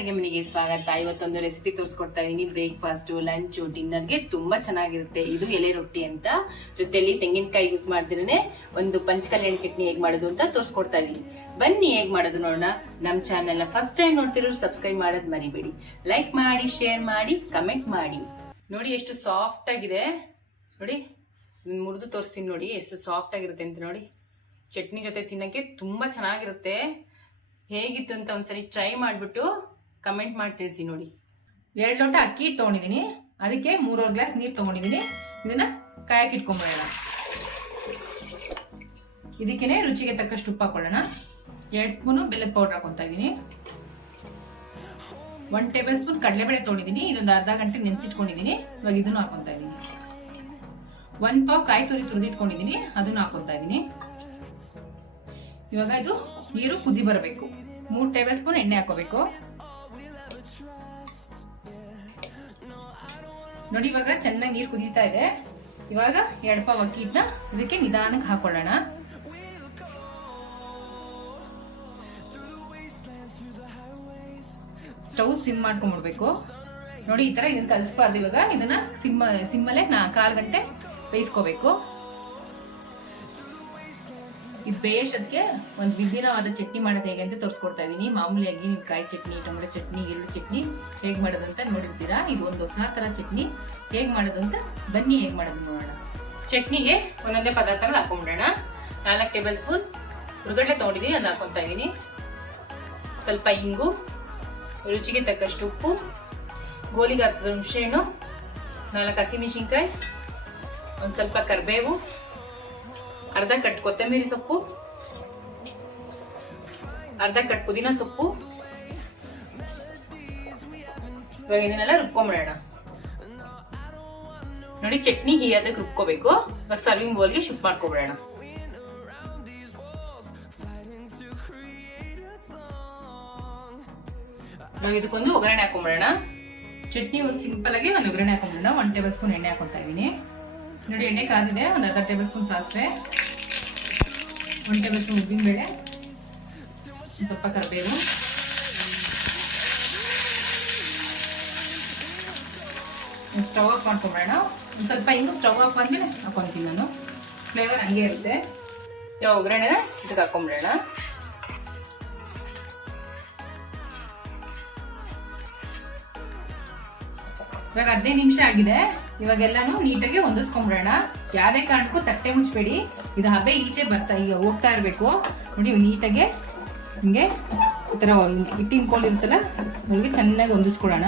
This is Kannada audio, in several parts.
ಅಡುಗೆ ಮನೆಗೆ ಸ್ವಾಗತ. ಇವತ್ತೊಂದು ರೆಸಿಪಿ ತೋರಿಸ್ಕೊಡ್ತಾ ಇದೀನಿ. ಬ್ರೇಕ್ಫಾಸ್ಟ್, ಲಂಚ್, ಡಿನ್ನರ್ಗೆ ತುಂಬಾ ಚೆನ್ನಾಗಿರುತ್ತೆ. ಇದು ಎಲೆ ರೊಟ್ಟಿ ಅಂತ, ಜೊತೆಲಿ ತೆಂಗಿನಕಾಯಿ ಯೂಸ್ ಮಾಡ್ತಿರೇನೆ ಒಂದು ಪಂಚಕಲ್ಯಾಣಿ ಚಟ್ನಿ ಹೇಗ್ ಮಾಡೋದು ಅಂತ ತೋರಿಸ್ಕೊಡ್ತಾ ಇದೀನಿ. ಬನ್ನಿ ಹೇಗ್ ಮಾಡೋದು ನೋಡೋಣ. ನಮ್ ಚಾನೆಲ್ ನ ಫಸ್ಟ್ ಟೈಮ್ ನೋಡ್ತಿರೋರು ಸಬ್ಸ್ಕ್ರೈಬ್ ಮಾಡೋದ್ ಮರಿಬೇಡಿ. ಲೈಕ್ ಮಾಡಿ, ಶೇರ್ ಮಾಡಿ, ಕಮೆಂಟ್ ಮಾಡಿ. ನೋಡಿ ಎಷ್ಟು ಸಾಫ್ಟ್ ಆಗಿದೆ ನೋಡಿ. ಮುರಿದು ತೋರಿಸ್ತೀನಿ ನೋಡಿ ಎಷ್ಟು ಸಾಫ್ಟ್ ಆಗಿರುತ್ತೆ ಅಂತ ನೋಡಿ. ಚಟ್ನಿ ಜೊತೆ ತಿನ್ನಕ್ಕೆ ತುಂಬಾ ಚೆನ್ನಾಗಿರುತ್ತೆ. ಹೇಗಿತ್ತು ಅಂತ ಒಂದ್ಸರಿ ಟ್ರೈ ಮಾಡಿಬಿಟ್ಟು ಕಮೆಂಟ್ ಮಾಡಿ ತಿಳಿಸಿ ನೋಡಿ. 2 ಲೋಟ ಅಕ್ಕಿ ತೊಗೊಂಡಿದ್ದೀನಿ, ಅದಕ್ಕೆ 3 ಗ್ಲಾಸ್ ನೀರು ತೊಗೊಂಡಿದ್ದೀನಿ. ಇದನ್ನ ಕಾಯಕ್ಕೆ ಇಟ್ಕೊಂಡ್ಬಿಡೋಣ. ಇದಕ್ಕೇನೆ ರುಚಿಗೆ ತಕ್ಕಷ್ಟು ಉಪ್ಪು ಹಾಕೊಳ್ಳೋಣ. 2 ಸ್ಪೂನು ಬೆಲ್ಲದ ಪೌಡರ್ ಹಾಕೊತಾ ಇದ್ದೀನಿ. 1 ಟೇಬಲ್ ಸ್ಪೂನ್ ಕಡಲೆಬೇಳೆ ತೊಗೊಂಡಿದ್ದೀನಿ, ಇದೊಂದು ಅರ್ಧ ಗಂಟೆ ನೆನೆಸಿಟ್ಕೊಂಡಿದ್ದೀನಿ. ಇವಾಗ ಇದನ್ನು ಹಾಕೊತಾ ಇದ್ದೀನಿ. 1 ಪಾವ್ ಕಾಯಿ ತುರಿ ತುರಿದಿಟ್ಕೊಂಡಿದ್ದೀನಿ, ಅದನ್ನು ಹಾಕೊತಾ ಇದ್ದೀನಿ. ಇವಾಗ ಇದು ನೀರು ಕುದಿ ಬರಬೇಕು. 3 ಟೇಬಲ್ ಸ್ಪೂನ್ ಎಣ್ಣೆ ಹಾಕೋಬೇಕು ನೋಡಿ. ಇವಾಗ ಚೆನ್ನಾಗಿ ನೀರು ಕುದೀತಾ ಇದೆ. ಇವಾಗ 2 ಪಾವ್ ಅಕ್ಕಿ ಹಿಟ್ಟನ್ನ ಇದಕ್ಕೆ ನಿಧಾನಕ್ಕೆ ಹಾಕೊಳ್ಳೋಣ. ಸ್ಟವ್ ಸಿಮ್ ಮಾಡ್ಕೊಂಡ್ಬಿಡ್ಬೇಕು ನೋಡಿ. ಈ ತರ ಇದನ್ನ ಕಲಿಸ್ಬಾರ್ದು. ಇವಾಗ ಇದನ್ನ ಸಿಮ್ಮಲ್ಲೇ 4 ಗಂಟೆ ಬೇಯಿಸ್ಕೋಬೇಕು. ಇದು ಬೇಯಿಸೋದಕ್ಕೆ ಒಂದು ವಿಭಿನ್ನವಾದ ಚಟ್ನಿ ಮಾಡೋದು ಹೇಗೆ ಅಂತ ತೋರಿಸ್ಕೊಡ್ತಾ ಇದ್ದೀನಿ. ಮಾಮೂಲಿಯಾಗಿ ನೀವು ಕಾಯಿ ಚಟ್ನಿ, ಟೊಮೆಟೊ ಚಟ್ನಿ, ಈರುಳ್ಳಿ ಚಟ್ನಿ ಹೇಗೆ ಮಾಡೋದು ಅಂತ ನೋಡಿರ್ತೀರಾ. ಇದು ಒಂದು ಹೊಸ ಥರ ಚಟ್ನಿ ಹೇಗೆ ಮಾಡೋದು ಅಂತ ಬನ್ನಿ ಹೇಗೆ ಮಾಡೋದು ನೋಡೋಣ. ಚಟ್ನಿಗೆ ಒಂದೊಂದೇ ಪದಾರ್ಥಗಳು ಹಾಕೊಂಡ್ಬಿಡೋಣ. 4 ಟೇಬಲ್ ಸ್ಪೂನ್ ಹುರ್ಗಡ್ಲೆ ತೊಗೊಂಡಿದ್ದೀನಿ, ಅದು ಹಾಕೊತಾ ಇದ್ದೀನಿ. ಸ್ವಲ್ಪ ಇಂಗು, ರುಚಿಗೆ ತಕ್ಕಷ್ಟು ಉಪ್ಪು, ಗೋಲಿಗಾತ್ರದ ಹುಣಸೆಹಣ್ಣು, 4 ಹಸಿಮೆಣಸಿನ್ಕಾಯಿ, ಒಂದು ಸ್ವಲ್ಪ ಕರಿಬೇವು, ಅರ್ಧ ಕಟ್ ಕೊತ್ತಂಬರಿ ಸೊಪ್ಪು, ಅರ್ಧ ಕಟ್ ಪುದೀನ ಸೊಪ್ಪು. ಇವಾಗ ಇದನ್ನೆಲ್ಲ ರುಬ್ಕೊಂಡ್ಬಿಡೋಣ ನೋಡಿ. ಚಟ್ನಿ ಅದಕ್ಕೆ ರುಬ್ಕೋಬೇಕು. ಇವಾಗ ಸರ್ವಿಂಗ್ ಬೌಲ್ಗೆ ಶಿಫ್ಟ್ ಮಾಡ್ಕೊಬಿಡೋಣ. ಇವಾಗ ಇದಕ್ಕೊಂದು ಒಗ್ಗರಣೆ ಹಾಕೊಂಡ್ಬಿಡೋಣ. ಚಟ್ನಿ ಒಂದು ಸಿಂಪಲ್ ಆಗಿ ಒಂದು ಒಗ್ಗರಣೆ ಹಾಕೊಂಡ್ಬಿಡೋಣ. 1 ಟೇಬಲ್ ಸ್ಪೂನ್ ಎಣ್ಣೆ ಹಾಕೊತಾ ಇದ್ದೀನಿ ನೋಡಿ. ಎಣ್ಣೆ ಕಾದಿದೆ. ಒಂದು ಅರ್ಧ ಟೇಬಲ್ ಸ್ಪೂನ್ ಸಾಸಿವೆ, 1 ಟೇಬಲ್ ಸ್ಪೂನ್ ಉದ್ದಿನಬೇಳೆ, ಒಂದು ಸ್ವಲ್ಪ ಕರಿಬೇವು, ಸ್ಟವ್ ಆಫ್ ಮಾಡ್ಕೊಂಬಿಡೋಣ. ಒಂದು ಸ್ವಲ್ಪ ಹಿಂಗು ಸ್ಟವ್ ಆಫ್ ಆದ್ಮೇಲೆ ಹಾಕೊಂತೀನಿ ನಾನು. ಫ್ಲೇವರ್ ಹಂಗೆ ಇರುತ್ತೆ. ಇವಾಗ ಒಗ್ಗರಣೆನ ಇದಕ್ಕೆ ಹಾಕೊಂಡ್ಬಿಡೋಣ. ಇವಾಗ 15 ನಿಮಿಷ ಆಗಿದೆ. ಇವಾಗೆಲ್ಲಾನು ನೀಟಾಗಿ ಹೊಂದಿಸ್ಕೊಂಡ್ಬಿಡೋಣ. ಯಾವುದೇ ಕಾರಣಕ್ಕೂ ತಟ್ಟೆ ಮುಚ್ಚಬೇಡಿ. ಇದು ಹಬೆ ಈಚೆ ಈಗ ಹೋಗ್ತಾ ಇರಬೇಕು ನೋಡಿ. ನೀಟಾಗೆ ಹಿಂಗೆ ಈ ಥರ ಹಿಟ್ಟಿನ ಕೋಲ್ ಇರುತ್ತಲ್ಲ, ಅಲ್ಲಿಗೆ ಚೆನ್ನಾಗಿ ಹೊಂದಿಸ್ಕೊಳ್ಳೋಣ.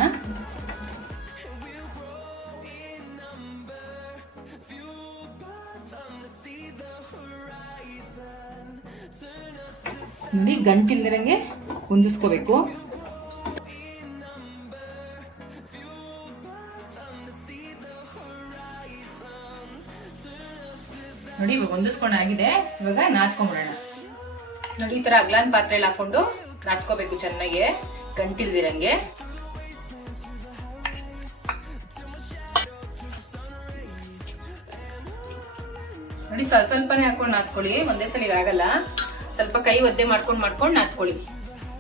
ನೋಡಿ ಗಂಟಿಲ್ದಿರಂಗೆ ಹೊಂದಿಸ್ಕೋಬೇಕು. ನೋಡಿ ಇವಾಗ ಹೊಂದಿಸ್ಕೊಂಡಾಗಿದೆ. ಇವಾಗ ನಾದ್ಕೊಂಡ್ಬಿಡೋಣ ನೋಡಿ. ಈ ತರ ಅಗ್ಲಾನ್ ಪಾತ್ರೆಯಲ್ಲಿ ಹಾಕೊಂಡು ನಾದ್ಕೋಬೇಕು ಚೆನ್ನಾಗಿ, ಗಂಟಿಲ್ದಿರಂಗೆ. ನೋಡಿ ಸ್ವಲ್ಪನೇ ಹಾಕೊಂಡು ನಾದ್ಕೊಳ್ಳಿ, ಒಂದೇ ಸಲಿಗೆ ಆಗಲ್ಲ. ಸ್ವಲ್ಪ ಕೈ ಒದ್ದೆ ಮಾಡ್ಕೊಂಡು ನಾದ್ಕೊಳ್ಳಿ,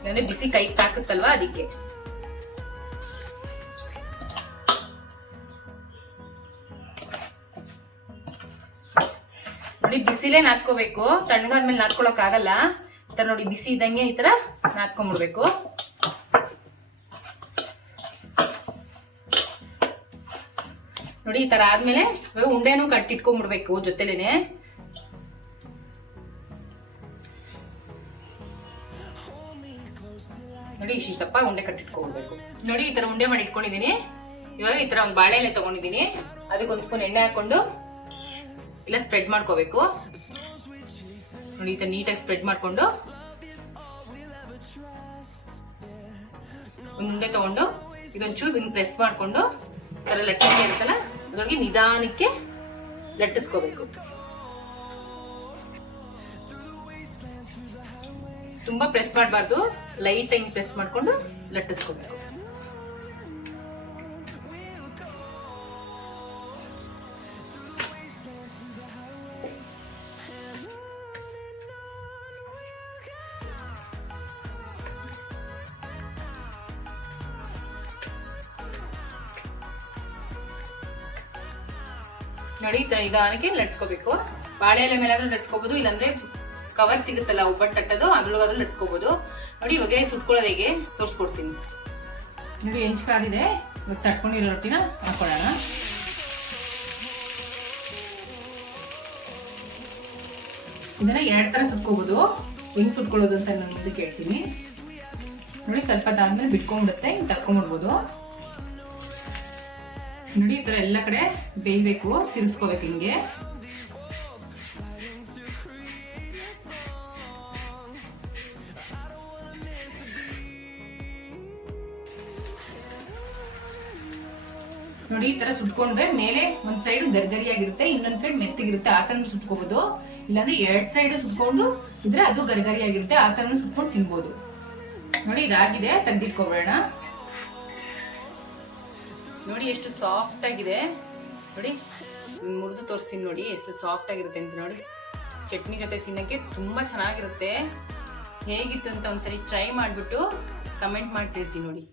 ಅಂದ್ರೆ ಬಿಸಿ ಕೈ ತಾಕತ್ತಲ್ವಾ ಅದಕ್ಕೆ. ನೋಡಿ ಬಿಸಿಲೇ ನಾದ್ಕೋಬೇಕು, ತಣ್ಣಗಾದ್ಮೇಲೆ ನಾದ್ಕೊಳಕ್ ಆಗಲ್ಲ. ಈ ತರ ನೋಡಿ ಬಿಸಿ ಇದ್ದಂಗೆ ಈ ತರ ನಾದ್ಕೊಂಡ್ಬಿಡ್ಬೇಕು. ನೋಡಿ ಈ ತರ ಆದ್ಮೇಲೆ ಉಂಡೆನೂ ಕಟ್ಟಿಟ್ಕೊಂಡ್ಬಿಡ್ಬೇಕು ಜೊತೆಲೇನೆ. ನೋಡಿ ಇಷ್ಟಪ್ಪ ಉಂಡೆ ಕಟ್ಟಿಟ್ಕೊಂಡ್ಬಿಡ್ಬೇಕು ನೋಡಿ. ಈ ತರ ಉಂಡೆ ಮಾಡಿ ಇಟ್ಕೊಂಡಿದೀನಿ. ಇವಾಗ ಈ ತರ ಒಂದು ಬಾಳೆ ಎಲೆ ತಗೊಂಡಿದೀನಿ, ಅದಕ್ಕೆ 1 ಸ್ಪೂನ್ ಎಣ್ಣೆ ಹಾಕೊಂಡು ಇಲ್ಲ ಸ್ಪ್ರೆಡ್ ಮಾಡ್ಕೋಬೇಕು ನೋಡಿ. ಈ ತರ ನೀಟಾಗಿ ಸ್ಪ್ರೆಡ್ ಮಾಡ್ಕೊಂಡು ಒಂದು ಉಂಡೆ ತಗೊಂಡು ಇದೊಂಚೂರು ಹಿಂಗ್ ಪ್ರೆಸ್ ಮಾಡ್ಕೊಂಡು ಈ ತರ ಲಟ್ಟಿಗೆ ಇರುತ್ತಲ್ಲ ಅದ್ರೊಳಗೆ ನಿಧಾನಕ್ಕೆ ಲಟ್ಟಿಸ್ಕೋಬೇಕು. ತುಂಬಾ ಪ್ರೆಸ್ ಮಾಡಬಾರ್ದು, ಲೈಟ್ ಆಗಿ ಪ್ರೆಸ್ ಮಾಡ್ಕೊಂಡು ಲಟ್ಟಿಸ್ಕೋಬೇಕು. ನೋಡಿ ನಿಧಾನಕ್ಕೆ ಲಟ್ಸ್ಕೋಬೇಕು. ಬಾಳೆ ಎಲೆ ಮೇಲಾದ್ರೂ ಲಟ್ಸ್ಕೋಬಹುದು, ಇಲ್ಲಾಂದ್ರೆ ಕವರ್ ಸಿಗುತ್ತಲ್ಲ ಒಬ್ಬಟ್ಟು ತಟ್ಟೋದು ಅದ್ರೊಳಗಾದ್ರೂ ಲಟ್ಸ್ಕೋಬಹುದು. ನೋಡಿ ಇವಾಗ ಸುಟ್ಕೊಳ್ಳೋದು ಹೇಗೆ ತೋರಿಸ್ಕೊಡ್ತೀನಿ. ನೋಡಿ ಹೆಂಚು ಕಾದಿದೆ, ಇವಾಗ ತಟ್ಕೊಂಡಿರೋ ರೊಟ್ಟಿನ ಹಾಕೊಳ್ಳೋಣ. ಇದನ್ನ 2 ತರ ಸುಟ್ಕೋಬಹುದು. ಹೆಂಗ್ ಸುಟ್ಕೊಳ್ಳೋದು ಅಂತ ನಾನು ಮುಂದೆ ಕೇಳ್ತೀನಿ. ನೋಡಿ ಸ್ವಲ್ಪ ಅದಾದ್ಮೇಲೆ ಬಿಟ್ಕೊಂಡ್ಬಿಡುತ್ತೆ, ಹಿಂಗ್ ತಕ್ಕೊಂಡ್ಬಿಡ್ಬೋದು. ನೋಡಿ ಈ ತರ ಎಲ್ಲ ಕಡೆ ಬೇಯ್ಬೇಕು, ತಿರ್ಸ್ಕೋಬೇಕು ಹಿಂಗೆ. ನೋಡಿ ಈ ತರ ಸುಟ್ಕೊಂಡ್ರೆ ಮೇಲೆ ಒಂದ್ ಸೈಡ್ ಗರ್ಗರಿಯಾಗಿರುತ್ತೆ, ಇನ್ನೊಂದ್ ಸೈಡ್ ಮೆತ್ತಗಿರುತ್ತೆ. ಆ ತರ ಸುಟ್ಕೋಬಹುದು. ಇಲ್ಲಾಂದ್ರೆ 2 ಸೈಡ್ ಸುಟ್ಕೊಂಡು ಇದ್ರೆ ಅದು ಗರ್ಗರಿಯಾಗಿರುತ್ತೆ, ಆ ತರ ಸುಟ್ಕೊಂಡು ತಿನ್ಬೋದು. ನೋಡಿ ಇದಾಗಿದೆ, ತೆಗ್ದಿಟ್ಕೊಬೇಡ. ನೋಡಿ ಎಷ್ಟು ಸಾಫ್ಟ್ ಆಗಿದೆ. ನೋಡಿ ಮುರಿದು ತೋರಿಸ್ತೀನಿ ನೋಡಿ ಎಷ್ಟು ಸಾಫ್ಟ್ ಆಗಿರುತ್ತೆ ಅಂತ. ನೋಡಿ ಚಟ್ನಿ ಜೊತೆ ತಿನ್ನಕ್ಕೆ ತುಂಬಾ ಚೆನ್ನಾಗಿರುತ್ತೆ. ಹೇಗಿತ್ತು ಅಂತ ಒಂದ್ಸರಿ ಟ್ರೈ ಮಾಡ್ಬಿಟ್ಟು ಕಮೆಂಟ್ ಮಾಡಿ ತಿಳಿಸಿ ನೋಡಿ.